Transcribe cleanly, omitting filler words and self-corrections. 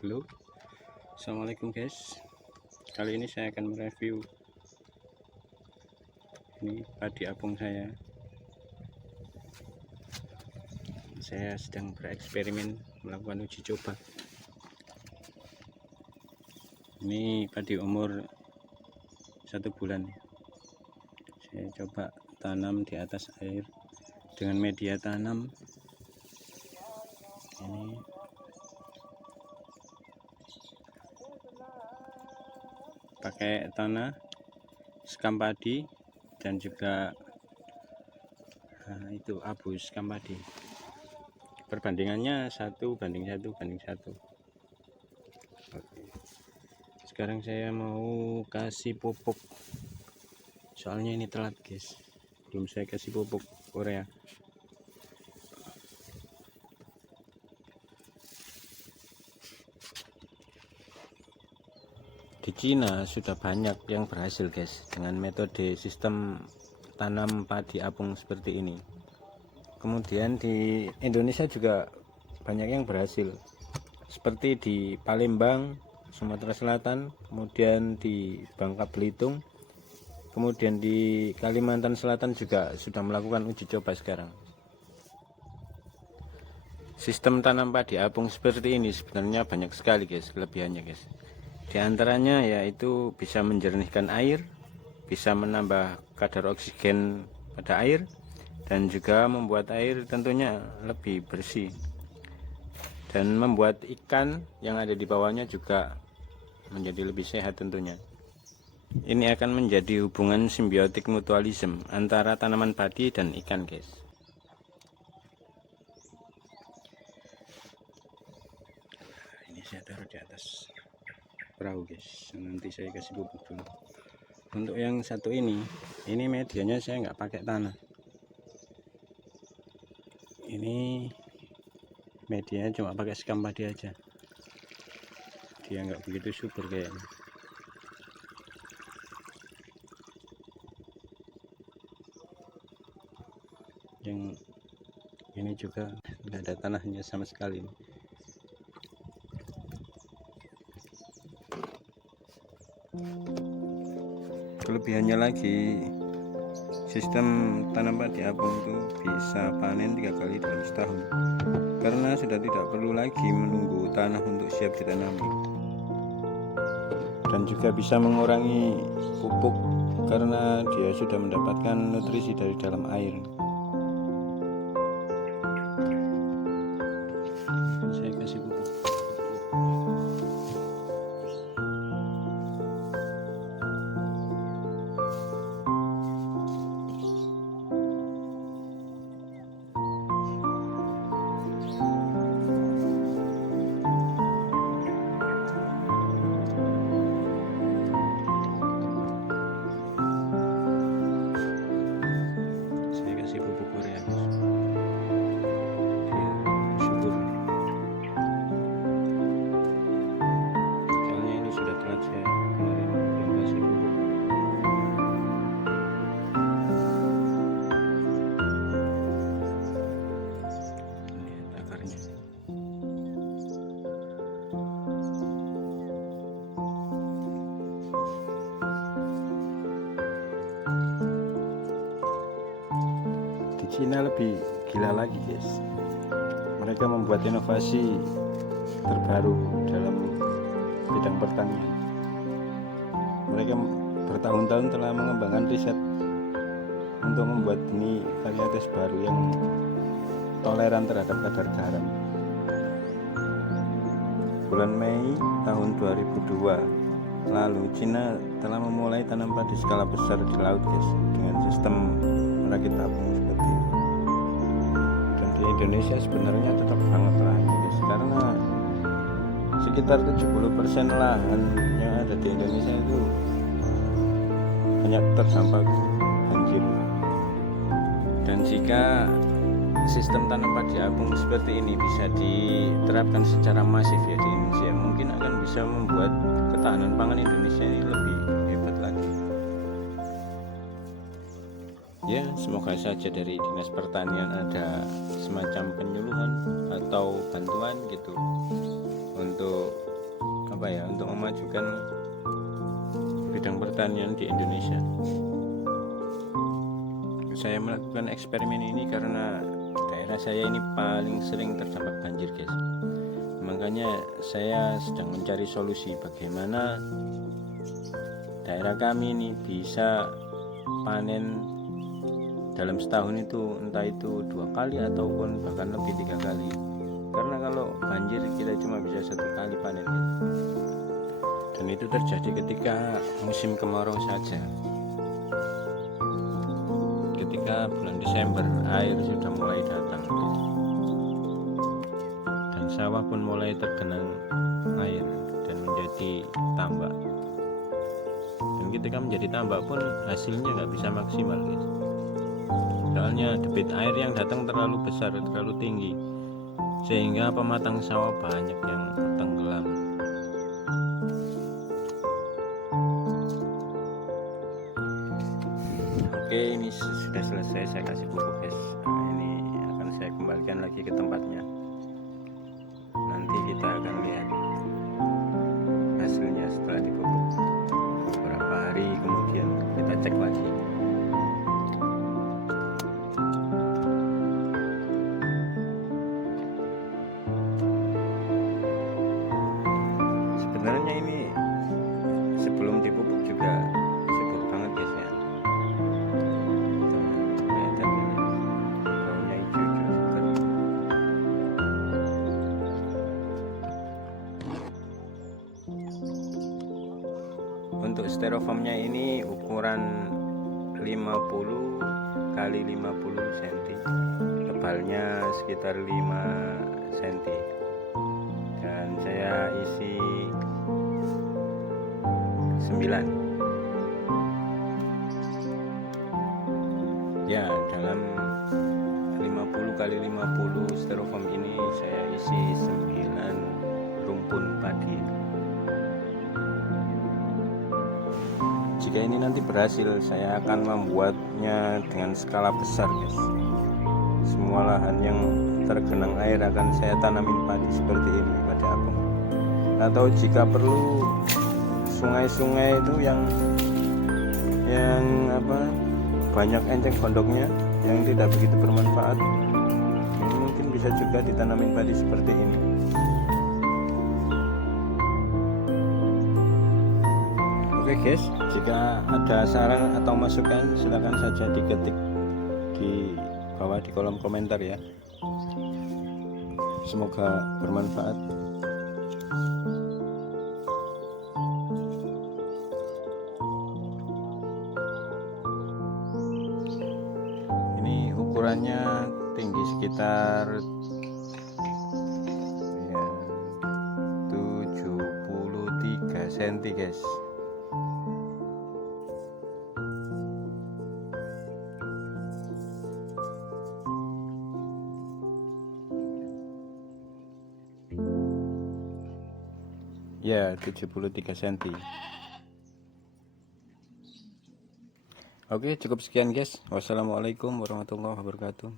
Halo, assalamualaikum guys. Kali ini saya akan mereview ini padi apung saya. Saya sedang bereksperimen melakukan uji coba. Ini padi umur 1 bulan. Saya coba tanam di atas air dengan media tanam ini. Pakai tanah, sekam padi, dan juga itu abu sekam padi. Perbandingannya 1:1:1. Oke. Sekarang saya mau kasih pupuk. Soalnya ini telat guys. Belum saya kasih pupuk Korea. Di Cina sudah banyak yang berhasil guys dengan metode sistem tanam padi apung seperti ini. Kemudian di Indonesia juga banyak yang berhasil, seperti di Palembang, Sumatera Selatan, kemudian di Bangka Belitung, kemudian di Kalimantan Selatan juga sudah melakukan uji coba sekarang. Sistem tanam padi apung seperti ini sebenarnya banyak sekali guys kelebihannya guys. Di antaranya yaitu bisa menjernihkan air, bisa menambah kadar oksigen pada air, dan juga membuat air tentunya lebih bersih, dan membuat ikan yang ada di bawahnya juga menjadi lebih sehat tentunya. Ini akan menjadi hubungan simbiotik mutualisme antara tanaman padi dan ikan guys. Ini saya taruh di atas perahu guys, nanti saya kasih pupuk dulu. Untuk yang satu ini medianya saya nggak pakai tanah, ini medianya cuma pakai sekam padi aja. Dia nggak begitu subur kayaknya. Yang ini juga nggak ada tanahnya sama sekali. Kelebihannya lagi, sistem tanam padi apung itu bisa panen 3 kali dalam setahun, karena sudah tidak perlu lagi menunggu tanah untuk siap ditanami. Dan juga bisa mengurangi pupuk karena dia sudah mendapatkan nutrisi dari dalam air. Saya kasih pupuk. Cina lebih gila lagi guys, mereka membuat inovasi terbaru dalam bidang pertanian. Mereka bertahun-tahun telah mengembangkan riset untuk membuat benih varietas baru yang toleran terhadap kadar garam. Bulan Mei tahun 2002 lalu, Cina telah memulai tanam padi skala besar di laut guys, dengan sistem merakit apung seperti ini. Dan di Indonesia sebenarnya tetap sangat ramai guys, karena sekitar 70% lahan yang ada di Indonesia itu banyak terdampak banjir. Dan jika sistem tanam padi apung seperti ini bisa diterapkan secara masif ya di Indonesia, mungkin akan bisa membuat ketahanan pangan Indonesia ini lebih hebat lagi. Ya, semoga saja dari Dinas Pertanian ada semacam penyuluhan atau bantuan gitu untuk untuk memajukan bidang pertanian di Indonesia. Saya melakukan eksperimen ini karena daerah saya ini paling sering terdampak banjir, guys. Makanya saya sedang mencari solusi bagaimana daerah kami ini bisa panen dalam setahun itu, entah itu 2 kali ataupun bahkan lebih 3 kali. Karena kalau banjir kita cuma bisa 1 kali panen, dan itu terjadi ketika musim kemarau saja. Ketika bulan Desember air sudah mulai datang dan sawah pun mulai tergenang air dan menjadi tambak. Dan ketika menjadi tambak pun hasilnya nggak bisa maksimal, guys. Soalnya debit air yang datang terlalu besar, terlalu tinggi, sehingga pematang sawah banyak yang tenggelam. Oke, ini sudah selesai saya kasih pupuk, guys. Nah, ini akan saya kembalikan lagi ke tempatnya. Nanti kita akan lihat hasilnya setelah dipupuk. Beberapa hari kemudian kita cek lagi. Sebenarnya ini sebelum dipupuk juga subur banget, guys, ya. Daunnya hijau-hijau segar. Untuk styrofoamnya ini ukuran 50 kali 50 cm, tebalnya sekitar 5 cm, dan saya isi 9. Ya, dalam 50 kali 50 styrofoam ini saya isi 9 rumpun padi. Jika ini nanti berhasil, saya akan membuatnya dengan skala besar, guys. Semua lahan yang tergenang air akan saya tanamin padi seperti ini, padi apung. Atau jika perlu sungai-sungai itu yang banyak enceng gondoknya yang tidak begitu bermanfaat, ini mungkin bisa juga ditanamin padi seperti ini. Oke, guys, jika ada saran atau masukan silakan saja diketik di bawah di kolom komentar, ya. Semoga bermanfaat. Ini ukurannya tinggi sekitar 73 cm, guys. Ya, 73 cm. Oke, cukup sekian, guys. Wassalamualaikum warahmatullahi wabarakatuh.